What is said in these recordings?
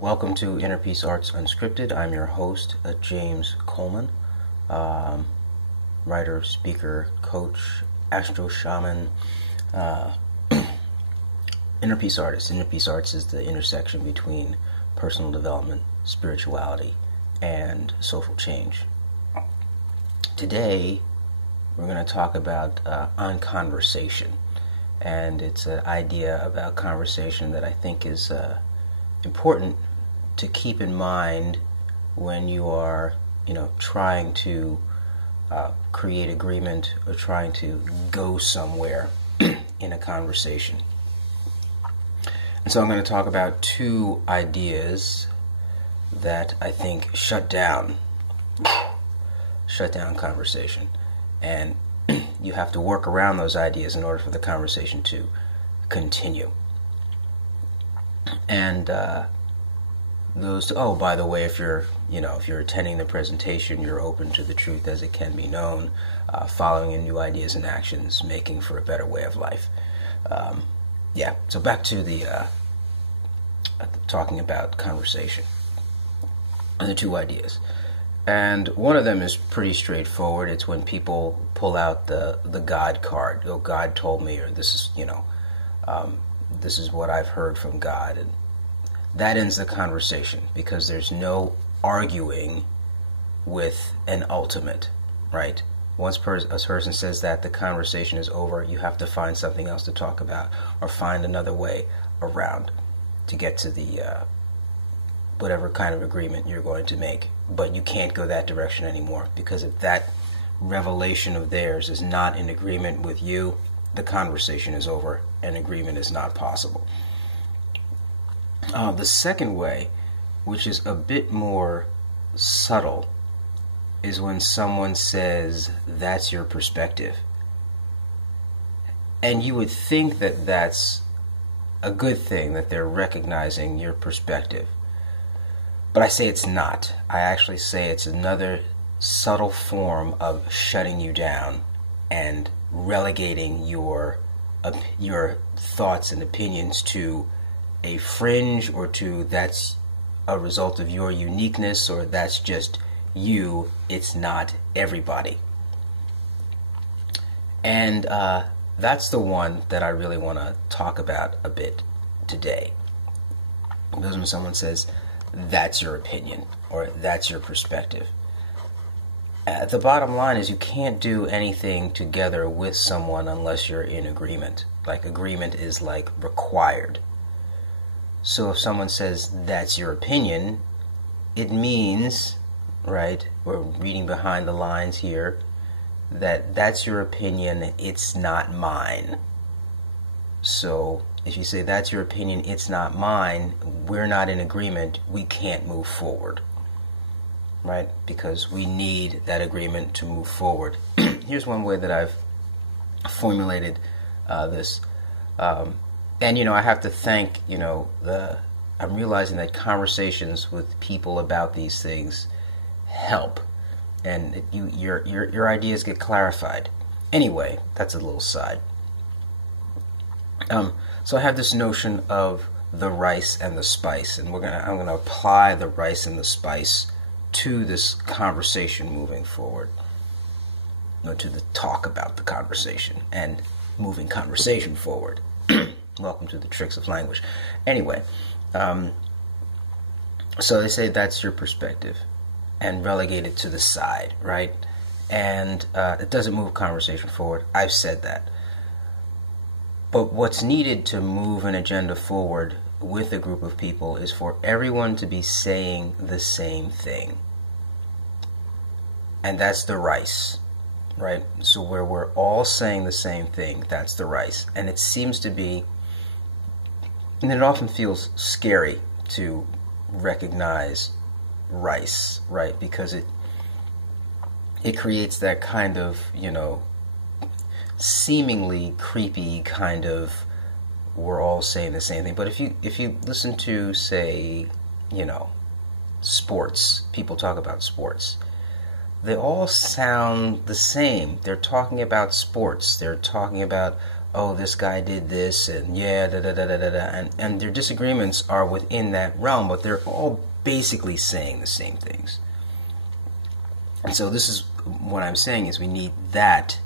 Welcome to Inner Peace Arts Unscripted. I'm your host, James Coleman, writer, speaker, coach, astro shaman, inner peace artist. Inner peace arts is the intersection between personal development, spirituality, and social change. Today, we're going to talk about on conversation, and it's an idea about conversation that I think is important to keep in mind when you are, trying to create agreement or trying to go somewhere in a conversation. And so I'm going to talk about two ideas that I think shut down conversation, and you have to work around those ideas in order for the conversation to continue. And by the way, if you're attending the presentation, you're open to the truth as it can be known, following in new ideas and actions, making for a better way of life. So back to the talking about conversation and the two ideas. And one of them is pretty straightforward. It's when people pull out the God card. Oh, God told me, or this is, this is what I've heard from God. And that ends the conversation because there's no arguing with an ultimate, right? Once a person says that, the conversation is over. You have to find something else to talk about or find another way around to get to the whatever kind of agreement you're going to make. But you can't go that direction anymore, because if that revelation of theirs is not in agreement with you, the conversation is over and agreement is not possible. The second way, which is a bit more subtle, is when someone says, that's your perspective. And you would think that that's a good thing, that they're recognizing your perspective. But I say it's not. I actually say it's another subtle form of shutting you down and relegating your thoughts and opinions to a fringe, or to that's a result of your uniqueness, or that's just you, it's not everybody. And that's the one that I really want to talk about a bit today. Because when someone says, that's your opinion, or that's your perspective, the bottom line is you can't do anything together with someone unless you're in agreement. Like, agreement is like required. So if someone says, that's your opinion, it means, right, we're reading behind the lines here, that that's your opinion, it's not mine. So if you say, that's your opinion, it's not mine, we're not in agreement, we can't move forward, right? Because we need that agreement to move forward. Here's one way that I've formulated this. And, I have to thank, I'm realizing that conversations with people about these things help. And your ideas get clarified. Anyway, that's a little side. So I have this notion of the rice and the spice. And I'm going to apply the rice and the spice to this conversation moving forward. To the talk about the conversation and moving conversation forward. Welcome to the tricks of language. Anyway, so they say that's your perspective and relegate it to the side, right? And it doesn't move conversation forward. I've said that. But what's needed to move an agenda forward with a group of people is for everyone to be saying the same thing. And that's the rice, right? So where we're all saying the same thing, that's the rice. And it seems to be, and it often feels scary to recognize rice, right? Because it creates that kind of, seemingly creepy kind of, we're all saying the same thing. But if you listen to, say, sports, people talk about sports, they all sound the same. They're talking about sports. They're talking about oh, this guy did this, and yeah, da da da da da da, and their disagreements are within that realm, but they're all basically saying the same things. And so this is what I'm saying is we need that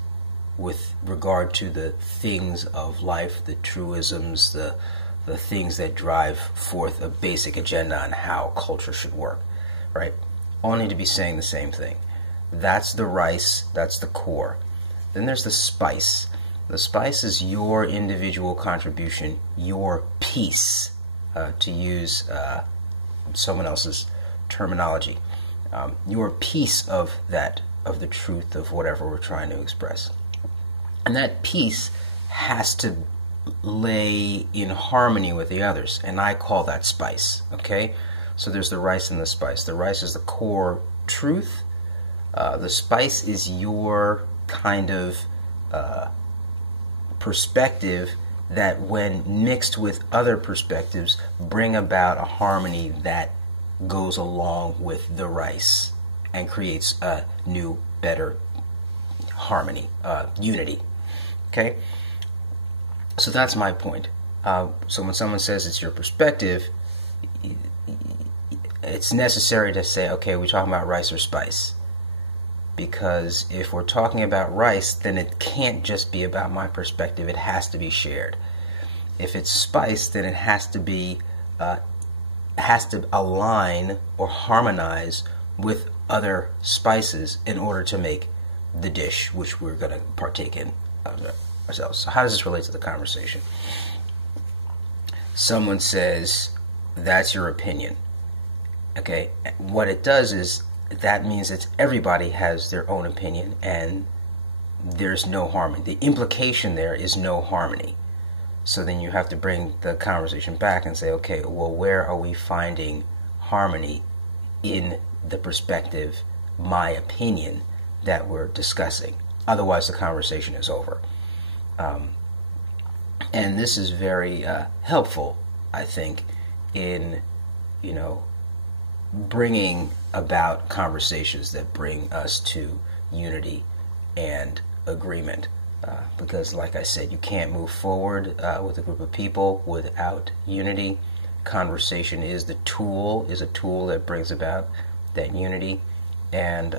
with regard to the things of life, the truisms, the things that drive forth a basic agenda on how culture should work, right? All need to be saying the same thing. That's the rice, that's the core. Then there's the spice. The spice is your individual contribution, your piece, to use someone else's terminology. Your piece of that, of the truth of whatever we're trying to express. And that piece has to lay in harmony with the others, and I call that spice, okay? So there's the rice and the spice. The rice is the core truth. The spice is your kind of perspective that when mixed with other perspectives bring about a harmony that goes along with the rice and creates a new, better harmony, unity. Okay? So that's my point. So when someone says it's your perspective, it's necessary to say, okay, we're talking about rice or spice. Because if we're talking about rice, then it can't just be about my perspective. It has to be shared. If it's spice, then it has to be, has to align or harmonize with other spices in order to make the dish which we're going to partake in ourselves. So how does this relate to the conversation? Someone says, that's your opinion. Okay, what it does is that means that everybody has their own opinion and there's no harmony. The implication there is no harmony. So then you have to bring the conversation back and say, okay, well, where are we finding harmony in the perspective, my opinion, that we're discussing? Otherwise, the conversation is over. And this is very helpful, I think, in, bringing about conversations that bring us to unity and agreement. Because, like I said, you can't move forward with a group of people without unity. Conversation is a tool that brings about that unity, and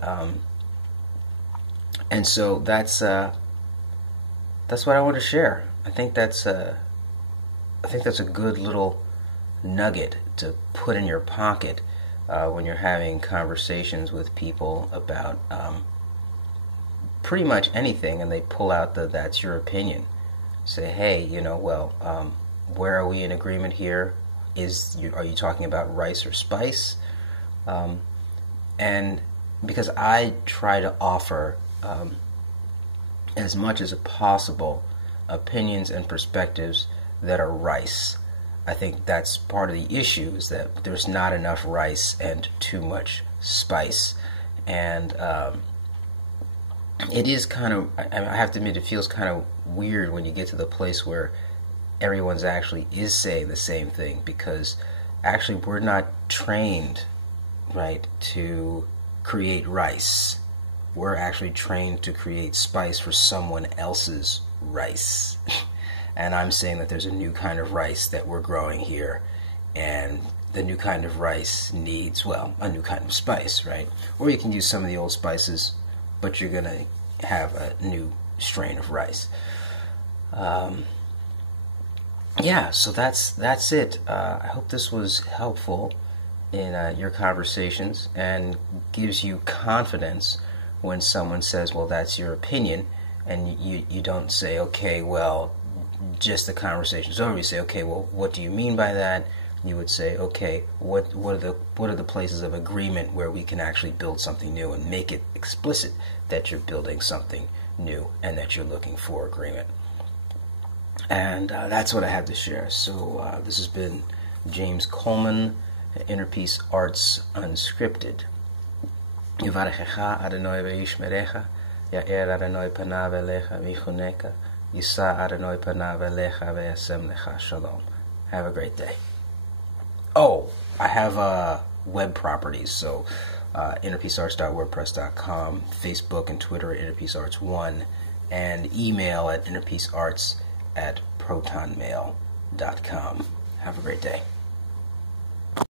so that's what I want to share. I think that's a good little nugget to put in your pocket when you're having conversations with people about pretty much anything, and they pull out that's your opinion. Say, hey, where are we in agreement here? Are you talking about rice or spice? And because I try to offer as much as possible opinions and perspectives that are rice. I think that's part of the issue, is that there's not enough rice and too much spice. And it is kind of, I have to admit, it feels kind of weird when you get to the place where everyone's actually is saying the same thing, because actually we're not trained, right, to create rice. We're actually trained to create spice for someone else's rice. And I'm saying that there's a new kind of rice that we're growing here, and the new kind of rice needs, well, a new kind of spice, right? Or you can use some of the old spices, but you're going to have a new strain of rice. Yeah, so that's it. I hope this was helpful in your conversations and gives you confidence when someone says, well, that's your opinion, and you don't say, okay, well, just the conversation's over. You say, okay, well, what do you mean by that? You would say, okay, what are the places of agreement where we can actually build something new, and make it explicit that you're building something new and that you're looking for agreement. And that's what I have to share. So this has been James Coleman, Inner Peace Arts Unscripted. Yivarechecha Adonai v'yishmerecha, Ya'er Adonai panav elecha v'yichuneka, Yisa Adonai panav elecha v'yasem lecha shalom. Have a great day. Oh, I have web properties, so innerpeacearts.wordpress.com, Facebook and Twitter at innerpeacearts1, and email at innerpeacearts at protonmail.com. Have a great day.